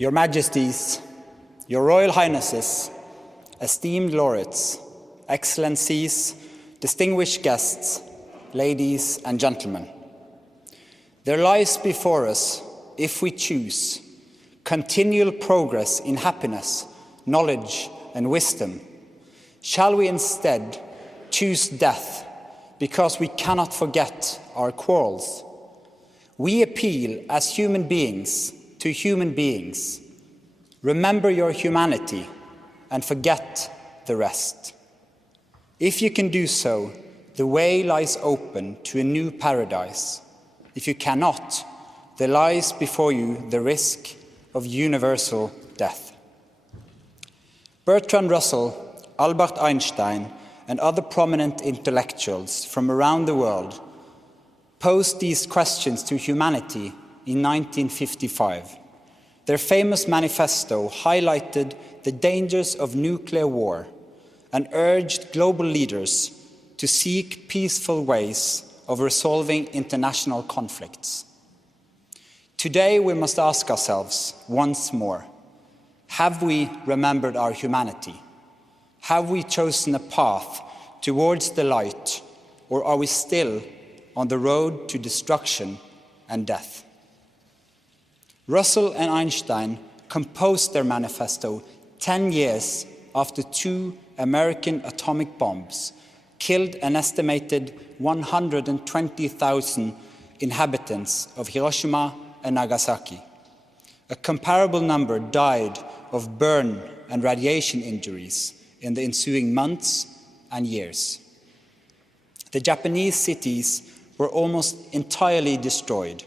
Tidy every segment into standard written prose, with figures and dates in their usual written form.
Your Majesties, Your Royal Highnesses, esteemed laureates, excellencies, distinguished guests, ladies and gentlemen. There lies before us, if we choose, continual progress in happiness, knowledge and wisdom. Shall we instead choose death because we cannot forget our quarrels? We appeal as human beings to human beings. Remember your humanity and forget the rest. If you can do so, the way lies open to a new paradise. If you cannot, there lies before you the risk of universal death. Bertrand Russell, Albert Einstein, and other prominent intellectuals from around the world posed these questions to humanity in 1955. Their famous manifesto highlighted the dangers of nuclear war and urged global leaders to seek peaceful ways of resolving international conflicts. Today we must ask ourselves once more, have we remembered our humanity? Have we chosen a path towards the light, or are we still on the road to destruction and death? Russell and Einstein composed their manifesto 10 years after 2 American atomic bombs killed an estimated 120,000 inhabitants of Hiroshima and Nagasaki. A comparable number died of burn and radiation injuries in the ensuing months and years. The Japanese cities were almost entirely destroyed,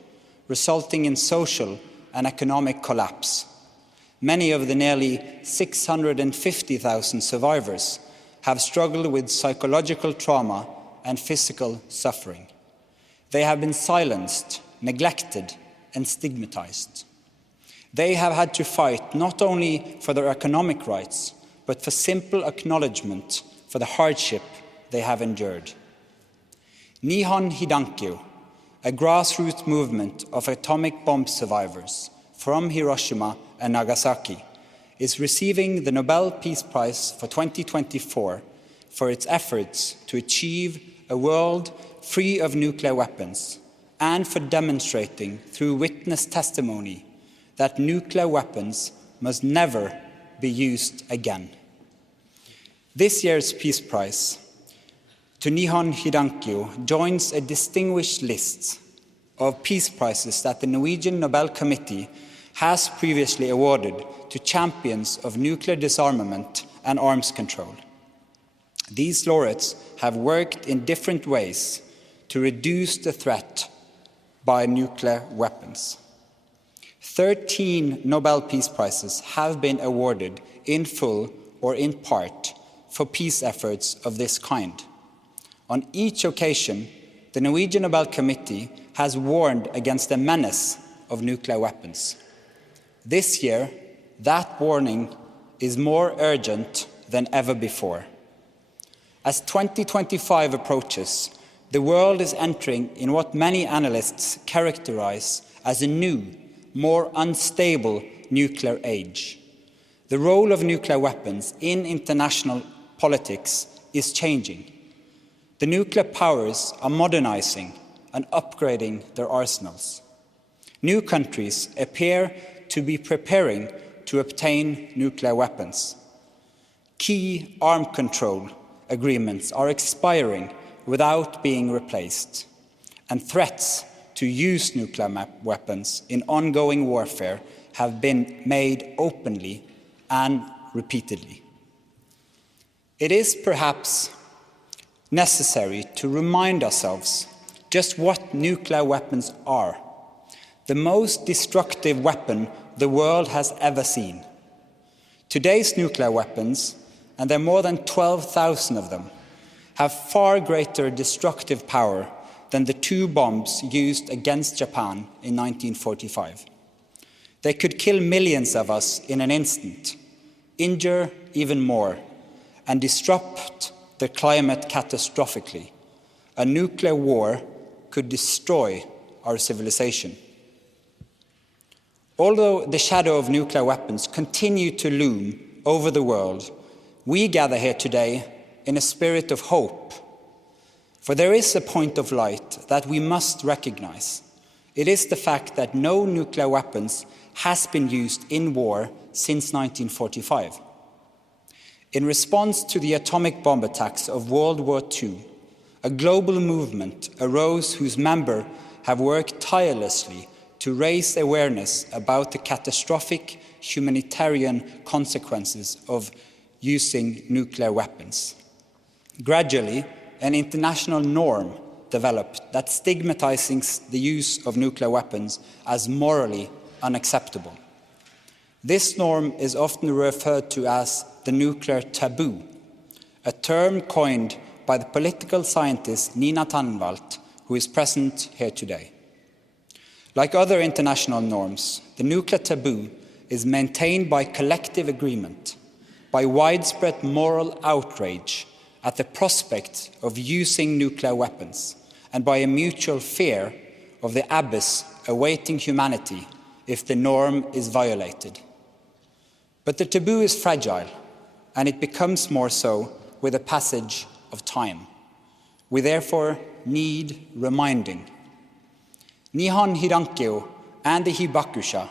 resulting in social and economic collapse. Many of the nearly 650,000 survivors have struggled with psychological trauma and physical suffering. They have been silenced, neglected, and stigmatized. They have had to fight not only for their economic rights, but for simple acknowledgement for the hardship they have endured. Nihon Hidankyo, a grassroots movement of atomic bomb survivors from Hiroshima and Nagasaki, is receiving the Nobel Peace Prize for 2024 for its efforts to achieve a world free of nuclear weapons and for demonstrating through witness testimony that nuclear weapons must never be used again. This year's Peace Prize to Nihon Hidankyo joins a distinguished list of peace prizes that the Norwegian Nobel Committee has previously awarded to champions of nuclear disarmament and arms control. These laureates have worked in different ways to reduce the threat by nuclear weapons. 13 Nobel Peace Prizes have been awarded in full or in part for peace efforts of this kind. On each occasion, the Norwegian Nobel Committee has warned against the menace of nuclear weapons. This year, that warning is more urgent than ever before. As 2025 approaches, the world is entering in what many analysts characterize as a new, more unstable nuclear age. The role of nuclear weapons in international politics is changing. The nuclear powers are modernizing and upgrading their arsenals. New countries appear to be preparing to obtain nuclear weapons. Key arms control agreements are expiring without being replaced, and threats to use nuclear weapons in ongoing warfare have been made openly and repeatedly. It is perhaps necessary to remind ourselves just what nuclear weapons are. The most destructive weapon the world has ever seen. Today's nuclear weapons, and there are more than 12,000 of them, have far greater destructive power than the 2 bombs used against Japan in 1945. They could kill millions of us in an instant, injure even more, and disrupt the climate catastrophically. A nuclear war could destroy our civilization. Although the shadow of nuclear weapons continue to loom over the world, we gather here today in a spirit of hope. For there is a point of light that we must recognize. It is the fact that no nuclear weapons has been used in war since 1945. In response to the atomic bomb attacks of World War II, a global movement arose whose members have worked tirelessly to raise awareness about the catastrophic humanitarian consequences of using nuclear weapons. Gradually, an international norm developed that stigmatizes the use of nuclear weapons as morally unacceptable. This norm is often referred to as the nuclear taboo, a term coined by the political scientist Nina Tannenwald, who is present here today. Like other international norms, the nuclear taboo is maintained by collective agreement, by widespread moral outrage at the prospect of using nuclear weapons, and by a mutual fear of the abyss awaiting humanity if the norm is violated. But the taboo is fragile, and it becomes more so with the passage of time. We therefore need reminding. Nihon Hidankyo and the Hibakusha,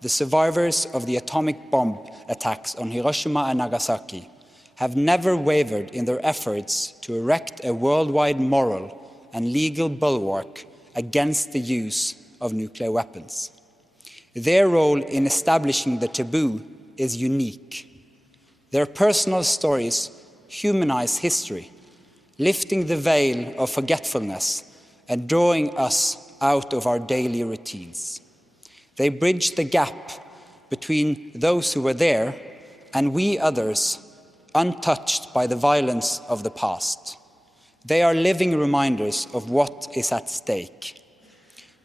the survivors of the atomic bomb attacks on Hiroshima and Nagasaki, have never wavered in their efforts to erect a worldwide moral and legal bulwark against the use of nuclear weapons. Their role in establishing the taboo is unique. Their personal stories humanize history, lifting the veil of forgetfulness and drawing us out of our daily routines. They bridge the gap between those who were there and we others, untouched by the violence of the past. They are living reminders of what is at stake.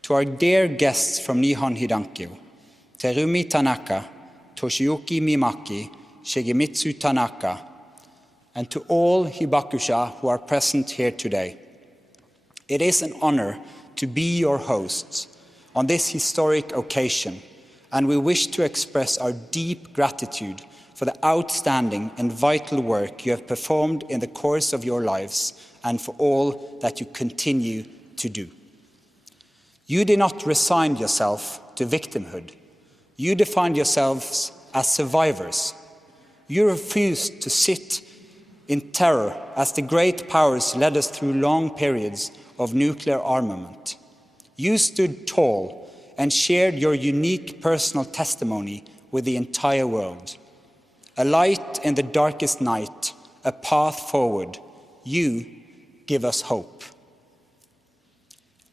To our dear guests from Nihon Hidankyo, Terumi Tanaka, Toshiyuki Mimaki, Shigemitsu Tanaka, and to all Hibakusha who are present here today. It is an honor to be your hosts on this historic occasion, and we wish to express our deep gratitude for the outstanding and vital work you have performed in the course of your lives and for all that you continue to do. You did not resign yourself to victimhood. You defined yourselves as survivors. You refused to sit in terror as the great powers led us through long periods of nuclear armament. You stood tall and shared your unique personal testimony with the entire world. A light in the darkest night, a path forward. You give us hope.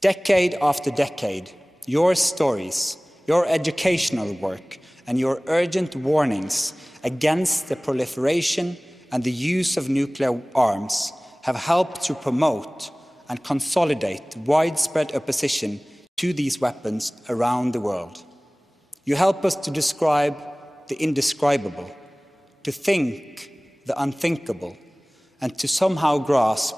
Decade after decade, your stories, your educational work, and your urgent warnings against the proliferation and the use of nuclear arms have helped to promote and consolidate widespread opposition to these weapons around the world. You help us to describe the indescribable, to think the unthinkable, and to somehow grasp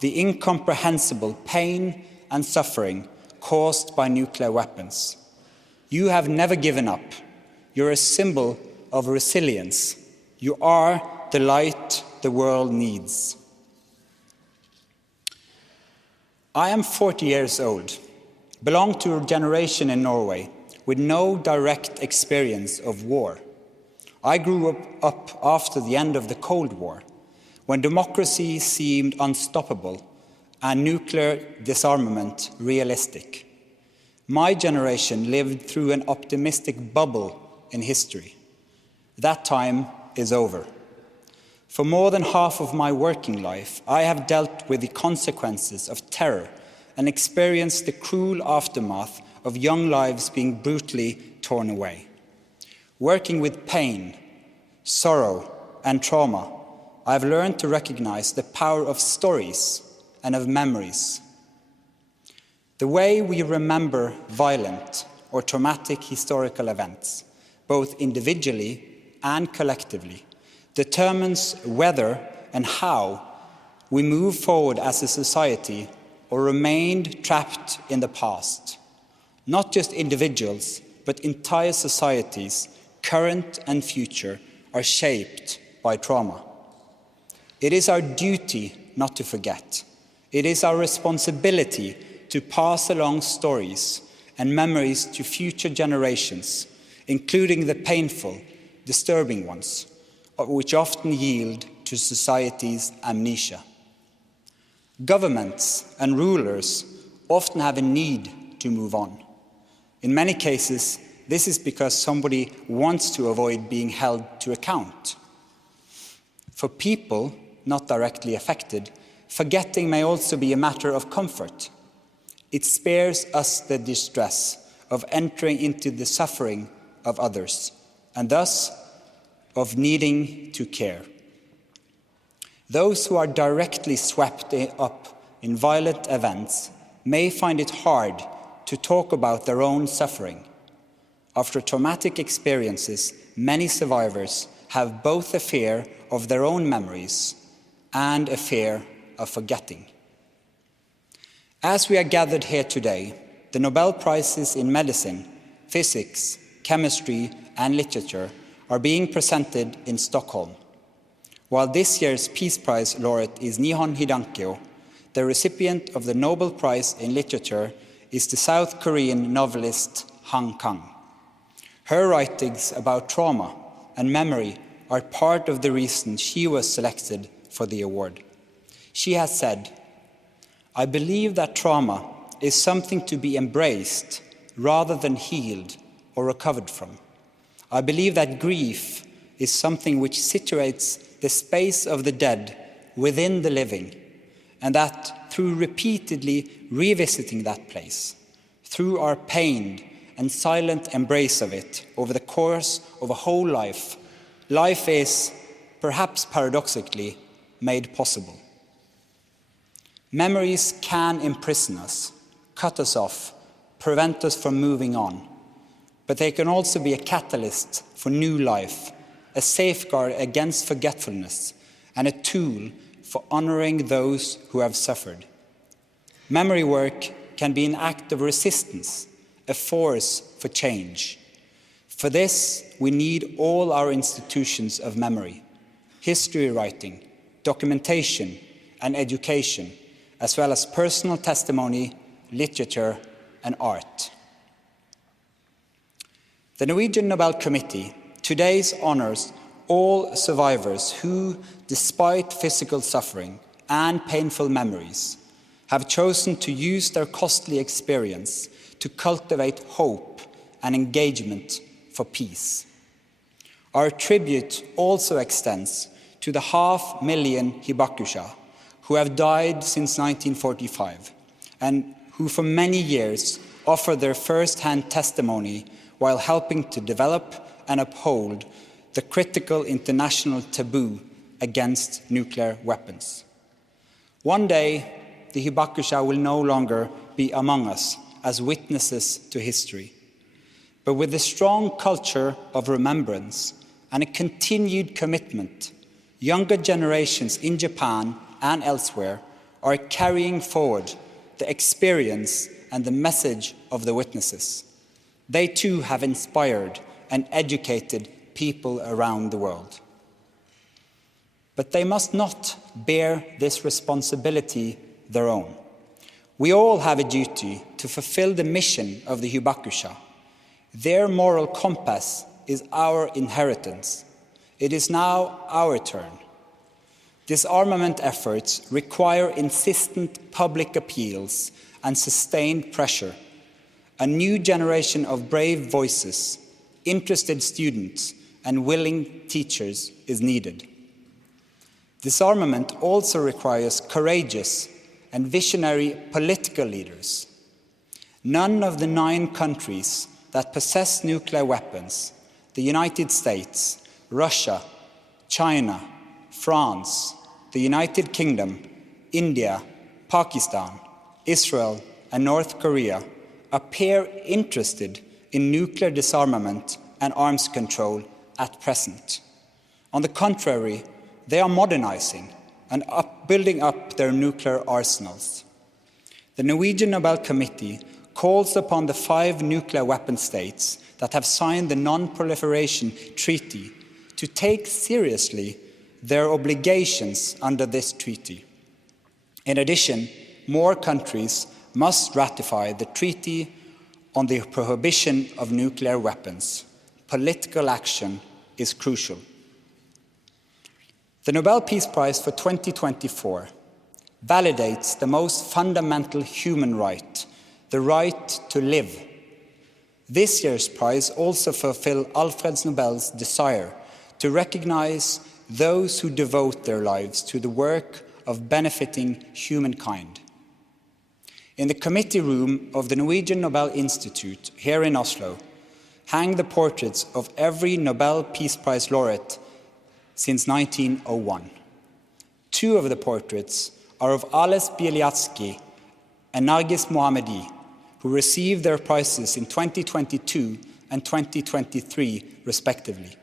the incomprehensible pain and suffering caused by nuclear weapons. You have never given up. You're a symbol of resilience. You are the light the world needs. I am 40 years old, belong to a generation in Norway with no direct experience of war. I grew up after the end of the Cold War, when democracy seemed unstoppable and nuclear disarmament realistic. My generation lived through an optimistic bubble in history. That time is over. For more than half of my working life, I have dealt with the consequences of terror and experienced the cruel aftermath of young lives being brutally torn away. Working with pain, sorrow, and trauma, I've learned to recognize the power of stories and of memories. The way we remember violent or traumatic historical events, both individually and collectively, determines whether and how we move forward as a society or remained trapped in the past. Not just individuals, but entire societies, current and future, are shaped by trauma. It is our duty not to forget. It is our responsibility to pass along stories and memories to future generations, including the painful, disturbing ones, which often yield to society's amnesia. Governments and rulers often have a need to move on. In many cases, this is because somebody wants to avoid being held to account. For people not directly affected, forgetting may also be a matter of comfort. It spares us the distress of entering into the suffering of others, and thus of needing to care. Those who are directly swept up in violent events may find it hard to talk about their own suffering. After traumatic experiences, many survivors have both a fear of their own memories and a fear of forgetting. As we are gathered here today, the Nobel Prizes in medicine, physics, chemistry, and literature are being presented in Stockholm. While this year's Peace Prize laureate is Nihon Hidankyo, the recipient of the Nobel Prize in Literature is the South Korean novelist Han Kang. Her writings about trauma and memory are part of the reason she was selected for the award. She has said, "I believe that trauma is something to be embraced rather than healed or recovered from. I believe that grief is something which situates the space of the dead within the living, and that through repeatedly revisiting that place, through our pained and silent embrace of it over the course of a whole life, life is, perhaps paradoxically, made possible." Memories can imprison us, cut us off, prevent us from moving on, but they can also be a catalyst for new life, a safeguard against forgetfulness, and a tool for honoring those who have suffered. Memory work can be an act of resistance, a force for change. For this, we need all our institutions of memory, history writing, documentation, and education, as well as personal testimony, literature, and art. The Norwegian Nobel Committee today honors all survivors who, despite physical suffering and painful memories, have chosen to use their costly experience to cultivate hope and engagement for peace. Our tribute also extends to the 500,000 hibakusha who have died since 1945 and who for many years offered their first-hand testimony while helping to develop and uphold the critical international taboo against nuclear weapons. One day, the hibakusha will no longer be among us as witnesses to history. But with a strong culture of remembrance and a continued commitment, younger generations in Japan and elsewhere are carrying forward the experience and the message of the witnesses. They too have inspired and educated people around the world. But they must not bear this responsibility their own. We all have a duty to fulfill the mission of the hibakusha. Their moral compass is our inheritance. It is now our turn. Disarmament efforts require insistent public appeals and sustained pressure. A new generation of brave voices, interested students, and willing teachers is needed. Disarmament also requires courageous and visionary political leaders. None of the 9 countries that possess nuclear weapons, the United States, Russia, China, France, the United Kingdom, India, Pakistan, Israel, and North Korea, appear interested in nuclear disarmament and arms control at present. On the contrary, they are modernizing and building up their nuclear arsenals. The Norwegian Nobel Committee calls upon the 5 nuclear weapon states that have signed the Non-Proliferation Treaty to take seriously their obligations under this treaty. In addition, more countries must ratify the Treaty on the Prohibition of Nuclear Weapons. Political action is crucial. The Nobel Peace Prize for 2024 validates the most fundamental human right, the right to live. This year's prize also fulfills Alfred Nobel's desire to recognize those who devote their lives to the work of benefiting humankind. In the committee room of the Norwegian Nobel Institute here in Oslo hang the portraits of every Nobel Peace Prize laureate since 1901. 2 of the portraits are of Ales Bialyatsky and Nargis Mohammadi, who received their prizes in 2022 and 2023, respectively.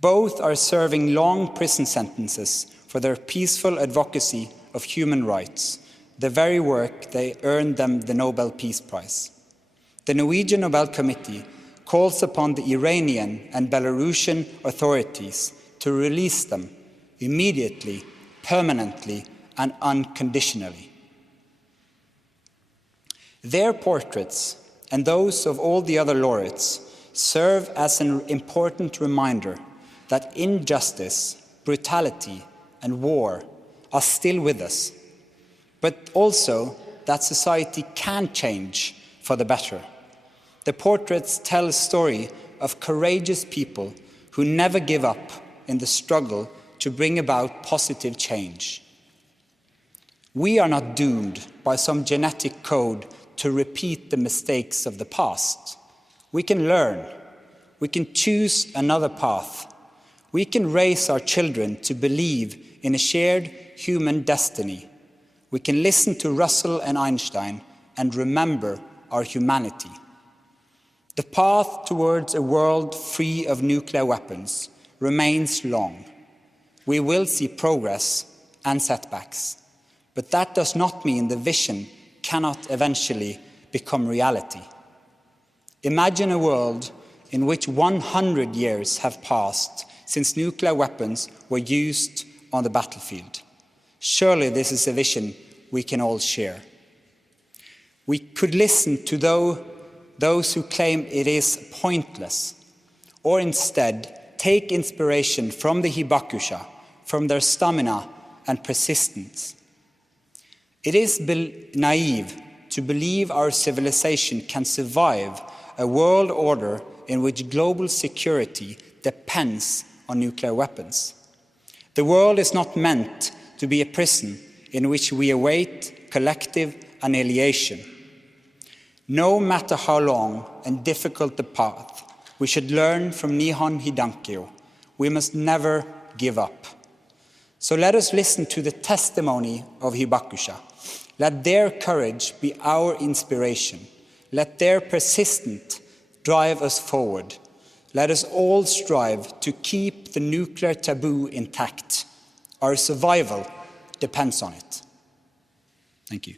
Both are serving long prison sentences for their peaceful advocacy of human rights, the very work they earned them the Nobel Peace Prize. The Norwegian Nobel Committee calls upon the Iranian and Belarusian authorities to release them immediately, permanently, and unconditionally. Their portraits and those of all the other laureates serve as an important reminder that injustice, brutality, and war are still with us, but also that society can change for the better. The portraits tell a story of courageous people who never give up in the struggle to bring about positive change. We are not doomed by some genetic code to repeat the mistakes of the past. We can learn. We can choose another path. We can raise our children to believe in a shared human destiny. We can listen to Russell and Einstein and remember our humanity. The path towards a world free of nuclear weapons remains long. We will see progress and setbacks, but that does not mean the vision cannot eventually become reality. Imagine a world in which 100 years have passed since nuclear weapons were used on the battlefield. Surely this is a vision we can all share. We could listen to those who claim it is pointless, or instead take inspiration from the hibakusha, from their stamina and persistence. It is naive to believe our civilization can survive a world order in which global security depends on nuclear weapons. The world is not meant to be a prison in which we await collective annihilation. No matter how long and difficult the path, we should learn from Nihon Hidankyo. We must never give up. So let us listen to the testimony of hibakusha. Let their courage be our inspiration. Let their persistence drive us forward. Let us all strive to keep the nuclear taboo intact. Our survival depends on it. Thank you.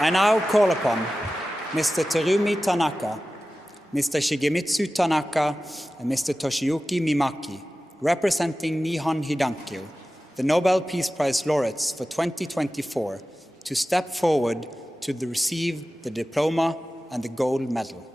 I now call upon Mr. Terumi Tanaka, Mr. Shigemitsu Tanaka, and Mr. Toshiyuki Mimaki, representing Nihon Hidankyo, the Nobel Peace Prize laureates for 2024, to step forward to receive the diploma and the gold medal.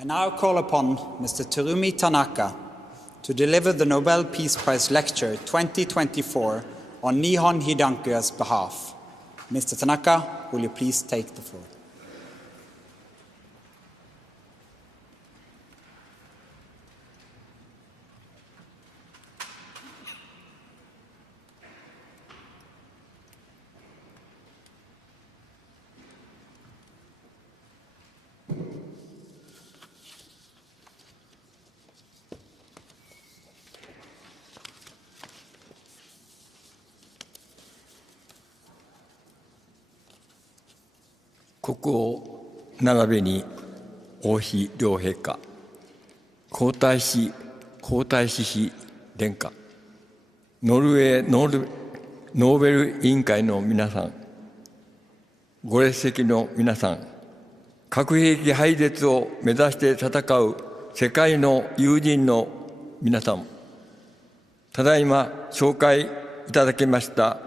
I now call upon Mr. Terumi Tanaka to deliver the Nobel Peace Prize Lecture 2024 on Nihon Hidankyo's behalf. Mr. Tanaka, will you please take the floor?国王並びに王妃両陛下、皇太子妃殿下、ノルウェーノーベル委員会の皆さん、ご列席の皆さん、核兵器廃絶を目指して戦う世界の友人の皆さん、ただいま紹介いただきました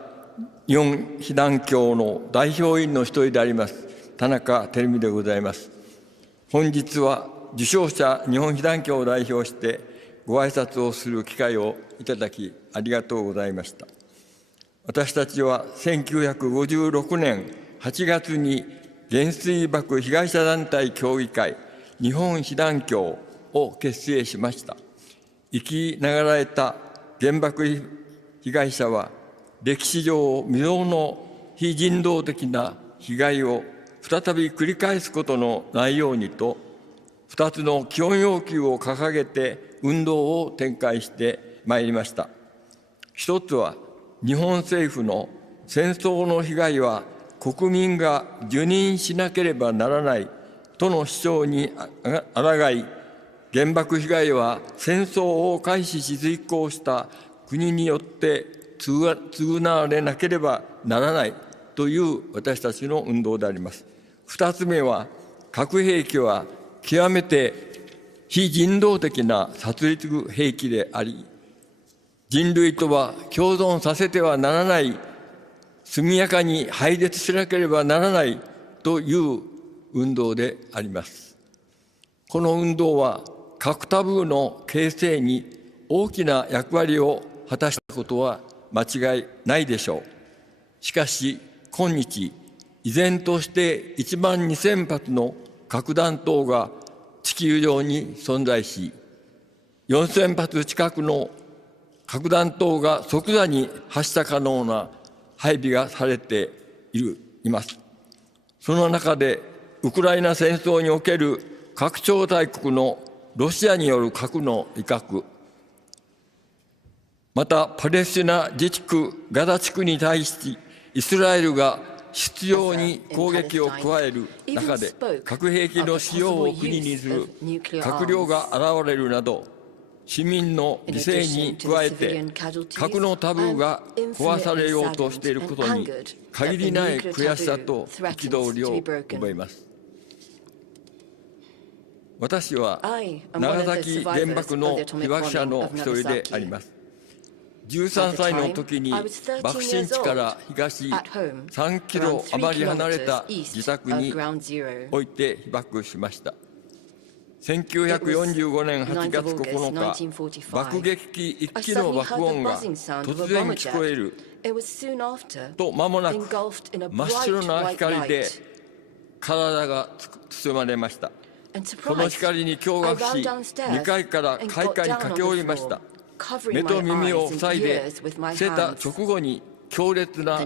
日本被団協の代表員の一人であります田中照美でございます。本日は受賞者日本被団協を代表してご挨拶をする機会をいただきありがとうございました。私たちは1956年8月に原水爆被害者団体協議会日本被団協を結成しました。生きながらえた原爆被害者は歴史上未曾有の非人道的な被害を再び繰り返すことのないようにと、2つの基本要求を掲げて運動を展開してまいりました。一つは、日本政府の戦争の被害は国民が受忍しなければならないとの主張に抗い、原爆被害は戦争を開始し遂行した国によって償われなければならないという私たちの運動であります。二つ目は、核兵器は極めて非人道的な殺戮兵器であり、人類とは共存させてはならない、速やかに廃絶しなければならないという運動であります。この運動は核タブーの形成に大きな役割を果たしたことは間違いないでしょう。しかし、今日、依然として1万2000発の核弾頭が地球上に存在し、4000発近くの核弾頭が即座に発射可能な配備がされています。その中で、ウクライナ戦争における核超大国のロシアによる核の威嚇、またパレスチナ自治区ガザ地区に対しイスラエルが執拗に攻撃を加える中で核兵器の使用を国にする閣僚が現れるなど、市民の犠牲に加えて核のタブーが壊されようとしていることに限りない悔しさと憤りを覚えます。私は長崎原爆の被爆者の一人であります。13歳の時に爆心地から東3キロ余り離れた自宅において被爆しました。1945年8月9日、爆撃機1機の爆音が突然聞こえると間もなく真っ白な光で体が包まれました。その光に驚愕し、2階から階下に駆け下りました。目と耳を塞いで伏せた直後に強烈な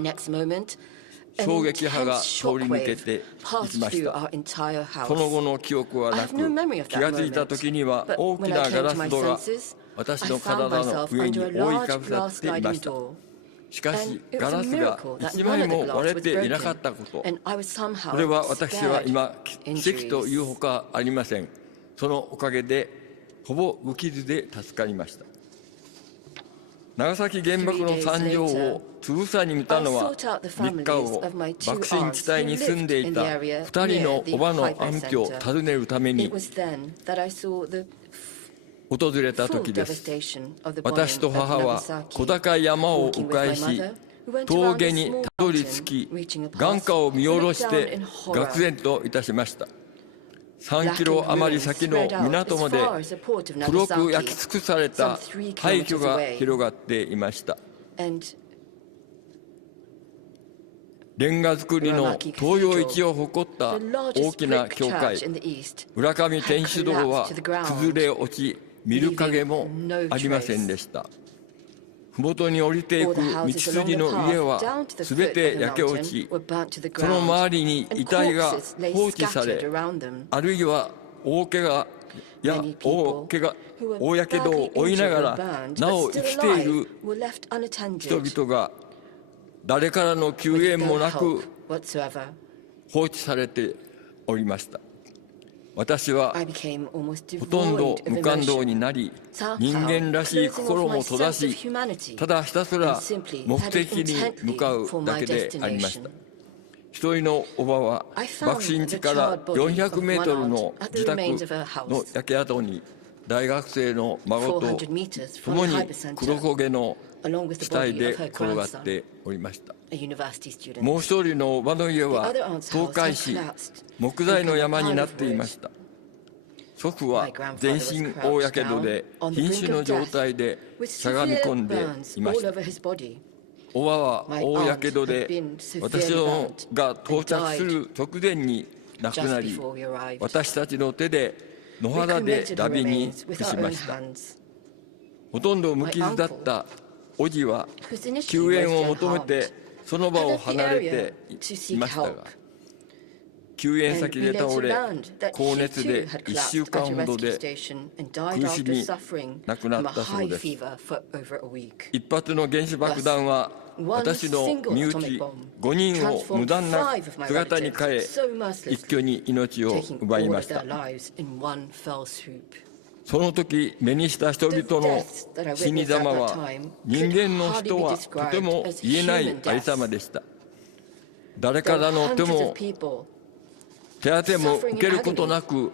衝撃波が通り抜けていきました。その後の記憶はなく、気がついた時には大きなガラス戸が私の体の上に覆いかぶさっていました。しかしガラスが一枚も割れていなかったこと、これは私は今奇跡というほかありません。そのおかげでほぼ無傷で助かりました。長崎原爆の惨状をつぶさに見たのは、3日後、爆心地帯に住んでいた2人の叔母の安否を尋ねるために訪れた時です。私と母は小高い山を迂回し、峠にたどり着き、眼下を見下ろして愕然といたしました。3キロ余り先の港まで黒く焼き尽くされた廃墟が広がっていました。レンガ造りの東洋一を誇った大きな教会、浦上天主堂は崩れ落ち、見る影もありませんでした。麓に降りていく道筋の家はすべて焼け落ち、その周りに遺体が放置され、あるいは大怪我や大やけどを負いながらなお生きている人々が誰からの救援もなく放置されておりました。私はほとんど無感動になり、人間らしい心も閉ざし、ただひたすら目的に向かうだけでありました。一人のおばは爆心地から400メートルの自宅の焼け跡に大学生の孫と共に黒焦げの死体で転がっておりました。もう一人のおばの家は倒壊し、木材の山になっていました。祖父は全身大やけどで瀕死の状態でしゃがみ込んでいました。おばは大やけどで私が到着する直前に亡くなり、私たちの手で野原で荼毘に付しました。ほとんど無傷だった叔父は救援を求めてその場を離れていましたが、救援先で倒れ、高熱で1週間ほどで苦しみ亡くなったそうです。一発の原子爆弾は私の身内5人を無断な姿に変え、一挙に命を奪いました。その時目にした人々の死に様は、人間の人はとても言えないありさまでした。誰からの手も手当ても受けることなく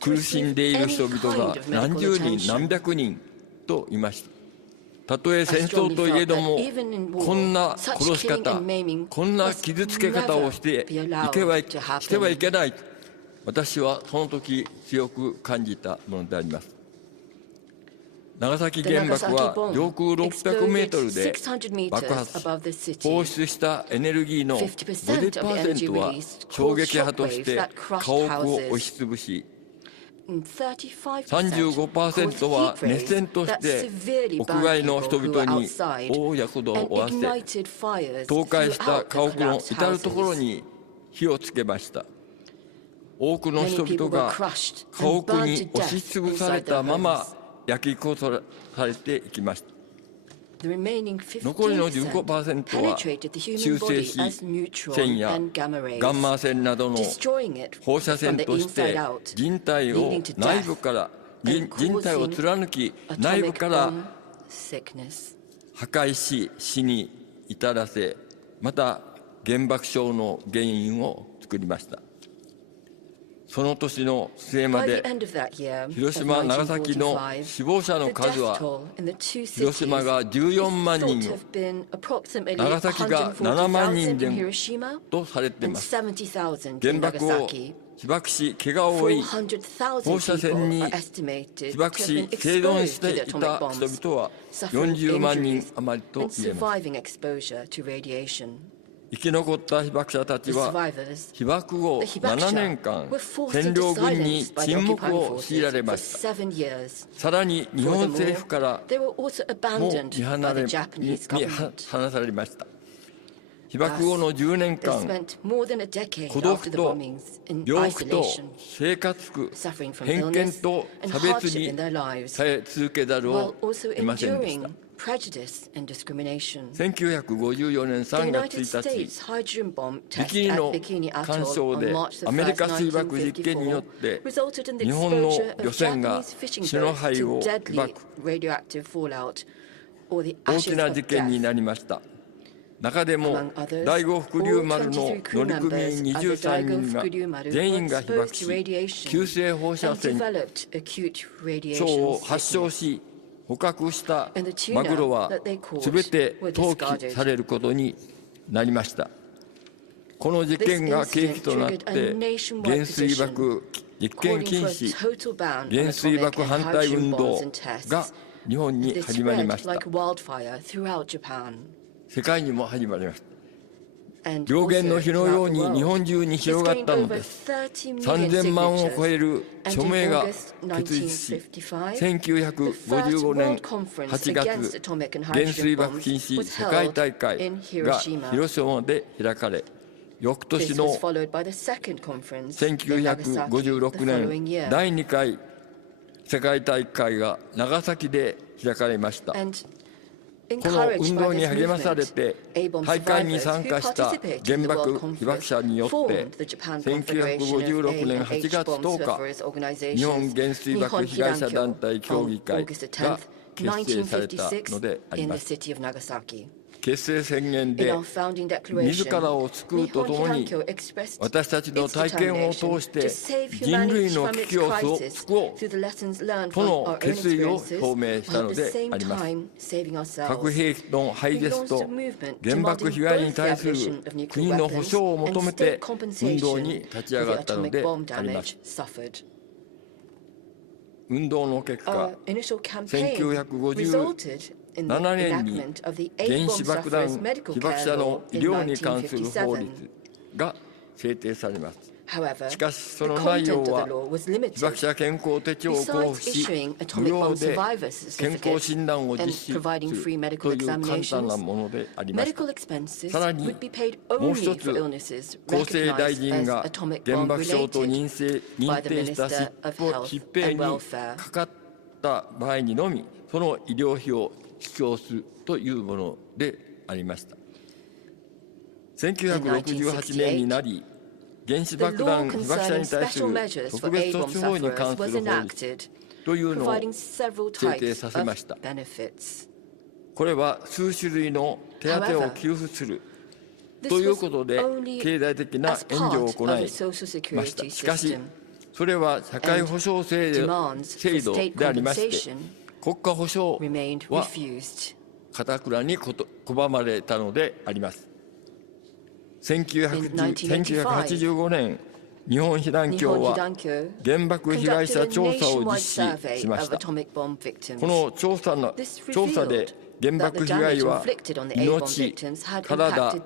苦しんでいる人々が何十人何百人といました。たとえ戦争といえども、こんな殺し方、こんな傷つけ方をしてはいけない、私はその時強く感じたものであります。長崎原爆は上空600メートルで爆発し、放出したエネルギーの 50% は衝撃波として家屋を押しつぶし、35% は熱線として屋外の人々に大やけどを負わせ、倒壊した家屋の至るところに火をつけました。多くの人々が家屋に押しつぶされたまま焼き殺されていきました。残りの 15% は中性子線やガンマ線などの放射線として人体を貫き内部から破壊し死に至らせ、また原爆症の原因を作りました。その年の末まで広島、長崎の死亡者の数は、広島が14万人を、長崎が7万人前後とされています。原爆を被爆し、怪我を負い、放射線に被爆し、生存していた人々は40万人余りと言えます。生き残った被爆者たちは、被爆後7年間、占領軍に沈黙を強いられました。さらに日本政府からも見放されました。被爆後の10年間、孤独と病苦と生活苦、偏見と差別に耐え続けざるを得ませんでした。1954年3月1日、ビキニの干渉でアメリカ水爆実験によって日本の漁船が死の灰を被爆、大きな事件になりました。中でも第五福竜丸の乗組員23人が全員が被爆し、急性放射線症を発症し、捕獲したマグロはすべて投棄されることになりました。この事件が契機となって原水爆実験禁止、原水爆反対運動が日本に始まりました。世界にも始まりました。燎原の火のように日本中に広がったのです。3000万を超える署名が決立し、1955年8月、原水爆禁止世界大会が広島で開かれ、翌年の1956年第2回世界大会が長崎で開かれました。この運動に励まされて大会に参加した原爆被爆者によって1956年8月10日日本原水爆被害者団体協議会が結成されたのであります。結成宣言で自らを救うとともに私たちの体験を通して人類の危機を救おうとの決意を表明したのであります。核兵器の廃絶と原爆被害に対する国の保障を求めて運動に立ち上がったのであります。運動の結果、1957年に原子爆弾被爆者の医療に関する法律が制定されます。しかしその内容は被爆者健康手帳を交付し無料で健康診断を実施するという簡単なものでありました。さらにもう一つ厚生大臣が原爆症と認定した疾病にかかった場合にのみその医療費を支給するというものでありました。1968年になり原子爆弾被爆者に対する特別措置法に関する法律というのを制定させました。これは数種類の手当を給付するということで経済的な援助を行いました。しかしそれは社会保障制度でありまして国家保障は堅くなに拒まれたのであります。1985年、日本被団協は原爆被害者調査を実施しました。この調査で原爆被害は命、体、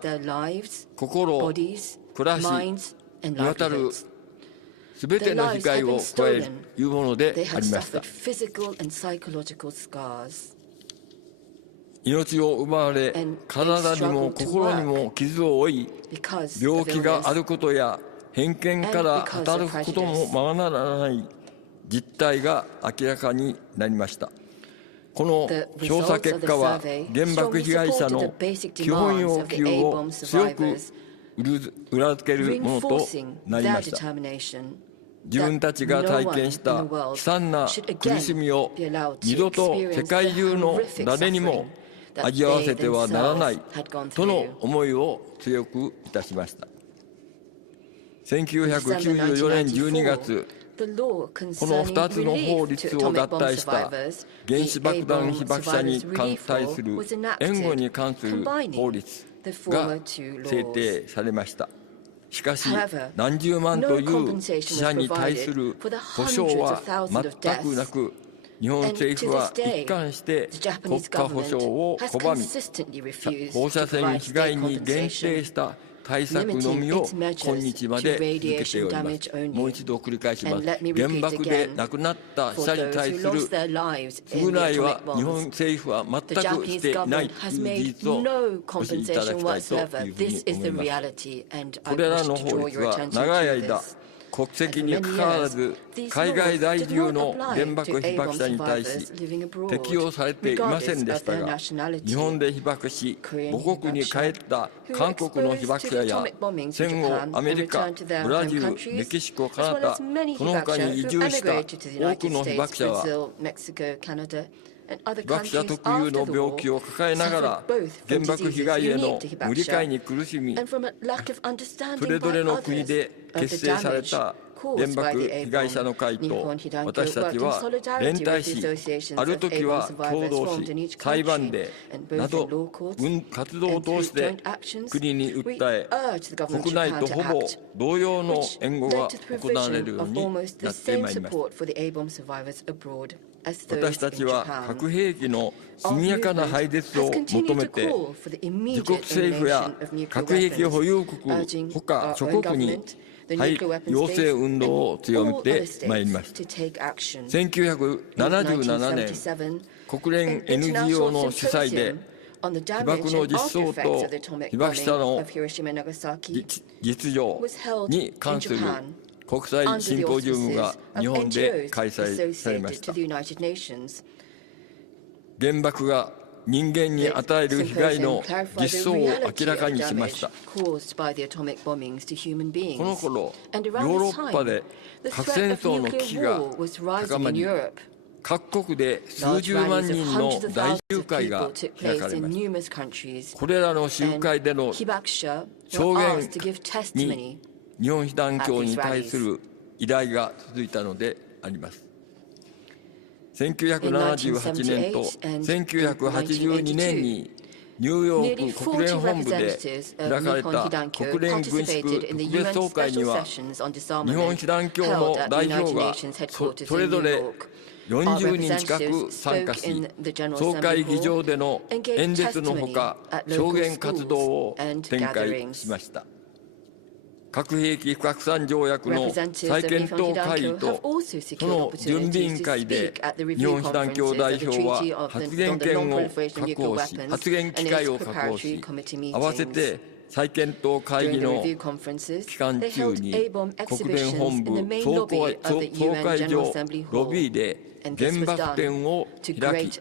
心、暮らしにわたるすべての被害を加えるというものでありました。命を奪われ、体にも心にも傷を負い、病気があることや偏見から働くこともままならない実態が明らかになりました。この調査結果は原爆被害者の基本要求を強く裏付けるものとなりました。自分たちが体験した悲惨な苦しみを二度と世界中の誰にも味わわせてはならないとの思いを強くいたしました。1994年12月、この2つの法律を合体した原子爆弾被爆者に対する援護に関する法律が制定されました。しかし何十万という死者に対する保障は全くなく、日本政府は一貫して国家保障を拒み、放射線被害に限定した対策のみを今日まで続けております。もう一度繰り返します。原爆で亡くなった死者に対する償いは日本政府は全くしていないという事実をお知りいただきたいというふうに思います。これらの法律は長い間国籍にかかわらず海外在住の原爆被爆者に対し適用されていませんでしたが、日本で被爆し母国に帰った韓国の被爆者や戦後アメリカ、ブラジル、メキシコ、カナダ、その他に移住した多くの被爆者は被爆者特有の病気を抱えながら原爆被害への無理解に苦しみ、それぞれの国で結成された原爆被害者の会と私たちは連帯し、ある時は共同し、裁判でなど活動を通して国に訴え、国内とほぼ同様の援護が行われるようになってまいりました。私たちは核兵器の速やかな廃絶を求めて、自国政府や核兵器保有国ほか諸国に要請運動を強めてまいりました。1977年、国連 NGO の主催で、被爆の実相と被爆者の実情に関する国際シンポジウムが日本で開催されました。原爆が人間に与える被害の実相を明らかにしました。この頃、ヨーロッパで核戦争の危機が高まり、各国で数十万人の大集会が開かれました。これらの集会での証言に日本被団協に対する依頼が続いたのであります。1978年と1982年にニューヨーク国連本部で開かれた国連軍縮特別総会には、日本被団協の代表がそれぞれ40人近く参加し、総会議場での演説のほか、証言活動を展開しました。核兵器不拡散条約の再検討会議とその準備委員会で、日本被団協代表は発言権を確保し、発言機会を確保し、合わせて再検討会議の期間中に国連本部総会場ロビーで原爆展を開き、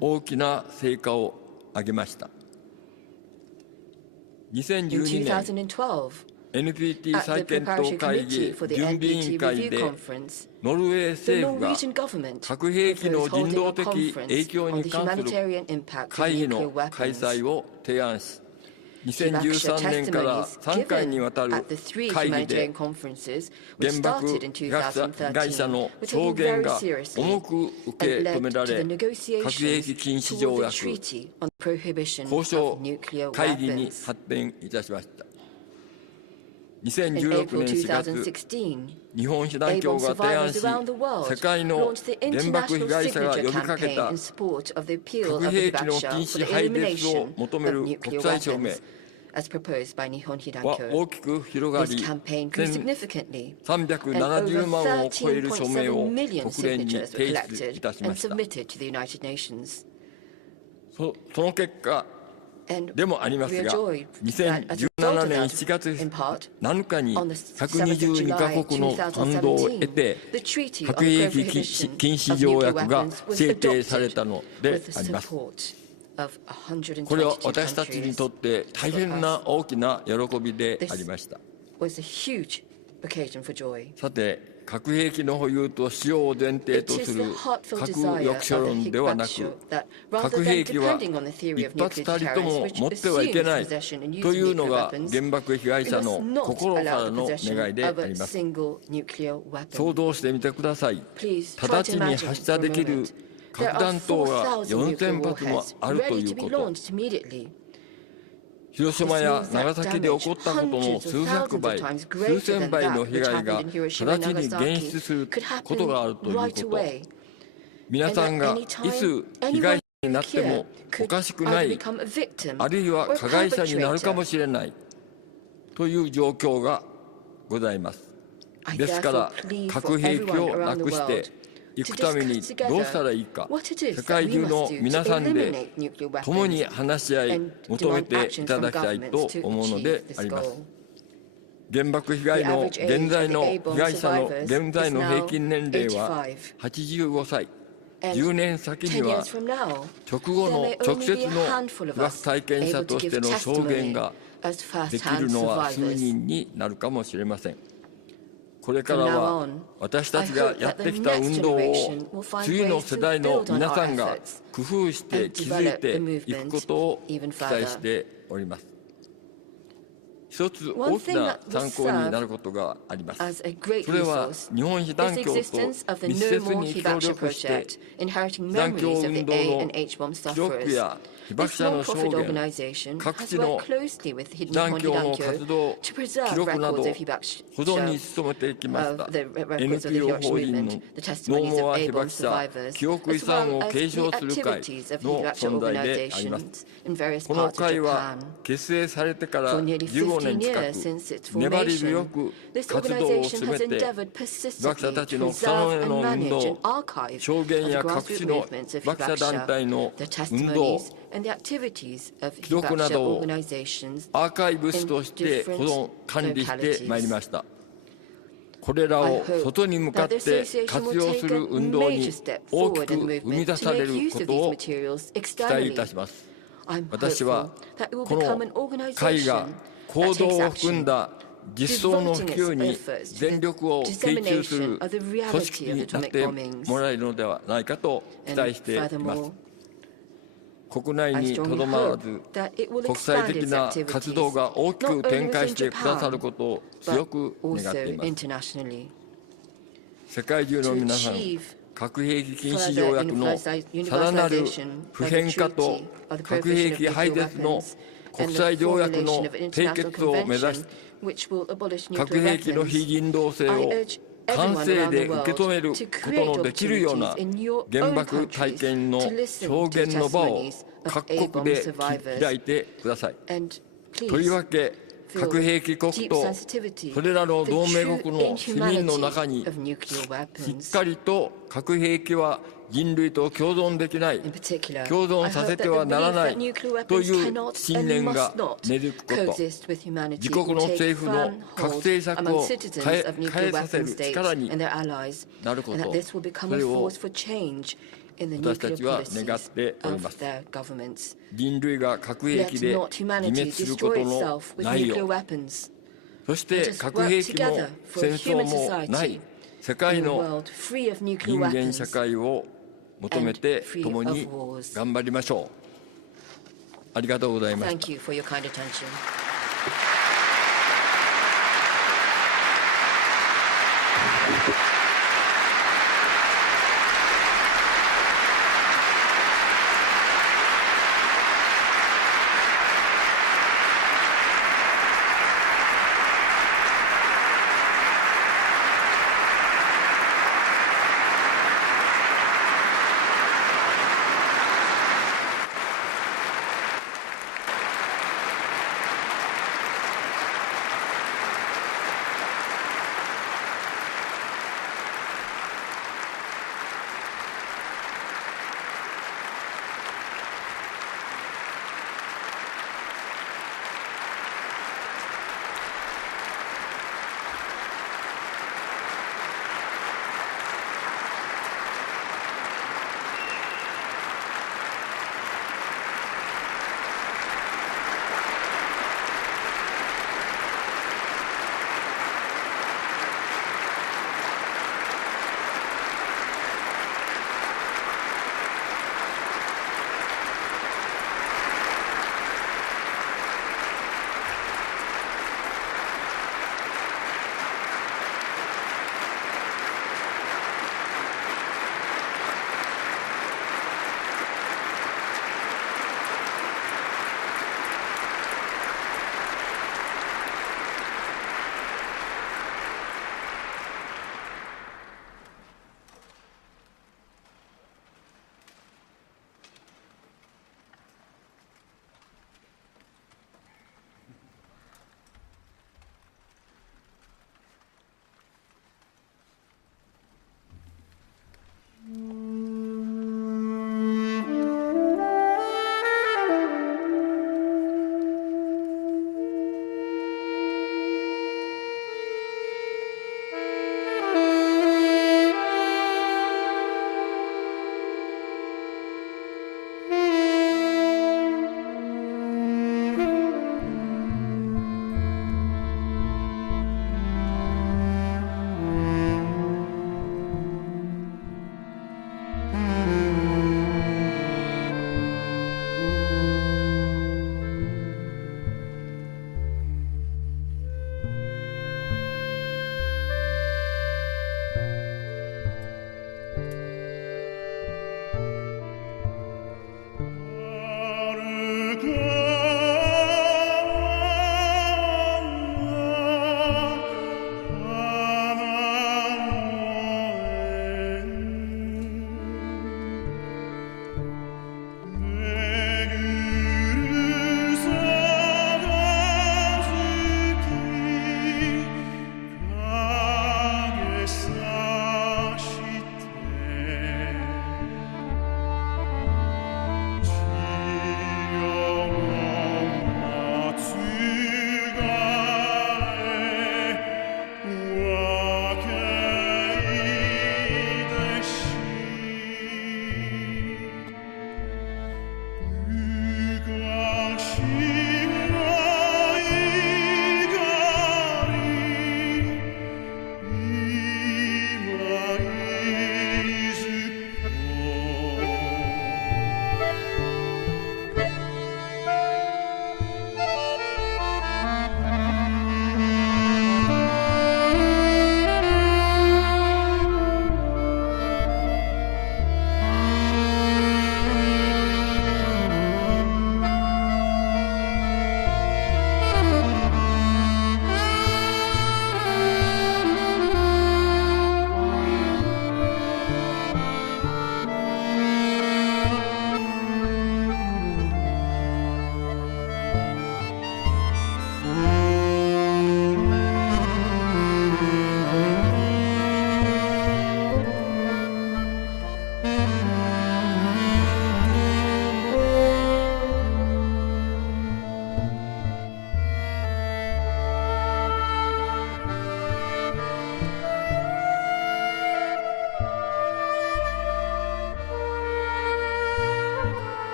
大きな成果を上げました。2012年、NPT 再検討会議準備委員会で、ノルウェー政府が核兵器の人道的影響に関する会議の開催を提案し、2013年から3回にわたる会議で、原爆被害者の証言が重く受け止められ、核兵器禁止条約交渉会議に発展いたしました。2016年4月、日本被団協が提案し、世界の原爆被害者が呼びかけた核兵器の禁止廃絶を求める国際署名は大きく広がり、1370万を超える署名を国連に提出いたしました。その結果でもありますが、2017年7月7日に122カ国の賛同を得て、核兵器禁止条約が制定されたのであります。これは私たちにとって大変な大きな喜びでありました。さて、核兵器の保有と使用を前提とする核抑止論ではなく、核兵器は一発たりとも持ってはいけないというのが原爆被害者の心からの願いであります。想像してみてください。直ちに発射できる核弾頭が4000発もあるということ。広島や長崎で起こったことの数百倍、数千倍の被害が直ちに現出することがあるということ。皆さんがいつ被害者になってもおかしくない、あるいは加害者になるかもしれないという状況がございます。ですから、核兵器をなくして行くためにどうしたらいいか、世界中の皆さんで共に話し合い、求めていただきたいと思うのであります。原爆被害の現在の被害者の現在の平均年齢は85歳。10年先には直後の直接の被爆体験者としての証言ができるのは数人になるかもしれません。これからは私たちがやってきた運動を次の世代の皆さんが工夫して築いていくことを期待しております。一つ大きな参考になることがあります。それは日本被団協と密接に協力して被団協運動の記録や被爆者の証言、各地の被団協の活動記録などを保存に努めていきました NPO 法人のノーモア被爆者記憶遺産を継承する会の存在であります。この会は結成されてから15年近く粘り強く活動を進めて被爆者たちの草の根の運動、証言や各地の被爆者団体の運動、記録などをアーカイブスとして保存管理してまいりました。これらを外に向かって活用する運動に大きく生み出されることを期待いたします。私はこの会が行動を含んだ実相の普及に全力を傾注する組織になってもらえるのではないかと期待しています。国内にとどまらず国際的な活動が大きく展開してくださることを強く願っています。世界中の皆さん、核兵器禁止条約のさらなる不変化と核兵器廃絶の国際条約の締結を目指し、核兵器の非人道性を感性で受け止めることのできるような原爆体験の表現の場を各国で開いてください。とりわけ核兵器国とそれらの同盟国の市民の中にしっかりと核兵器は人類と共存できない、共存させてはならないという信念が根付くこと、自国の政府の核政策を変えさせる力になること、それを私たちは願っております。人類が核兵器で自滅することのないよう、そして核兵器も戦争もない世界の人間社会を求めて共に頑張りましょう。ありがとうございました。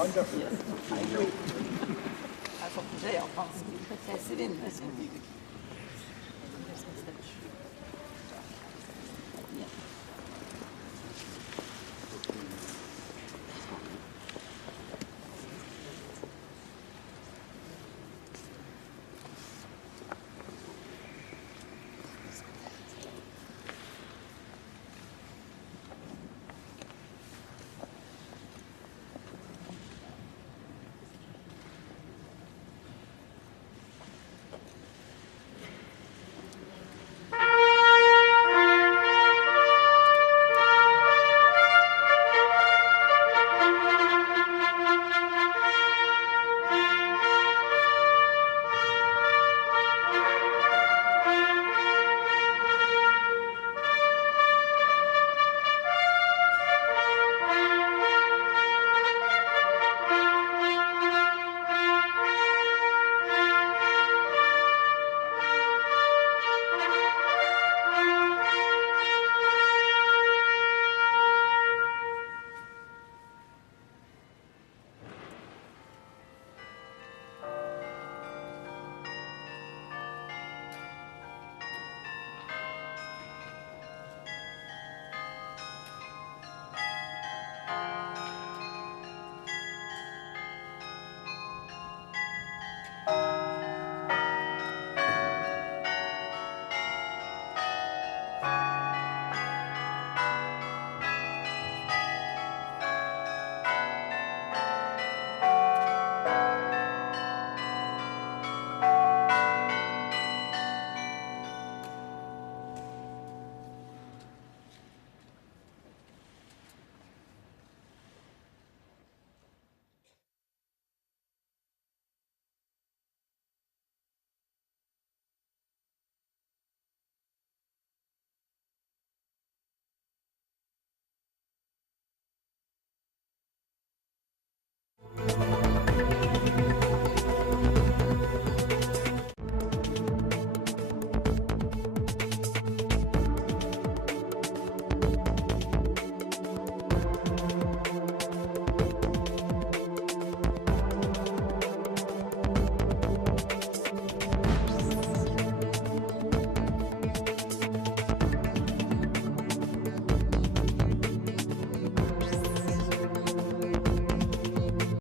Wonderful. Yes, I agree. Also, today, I'll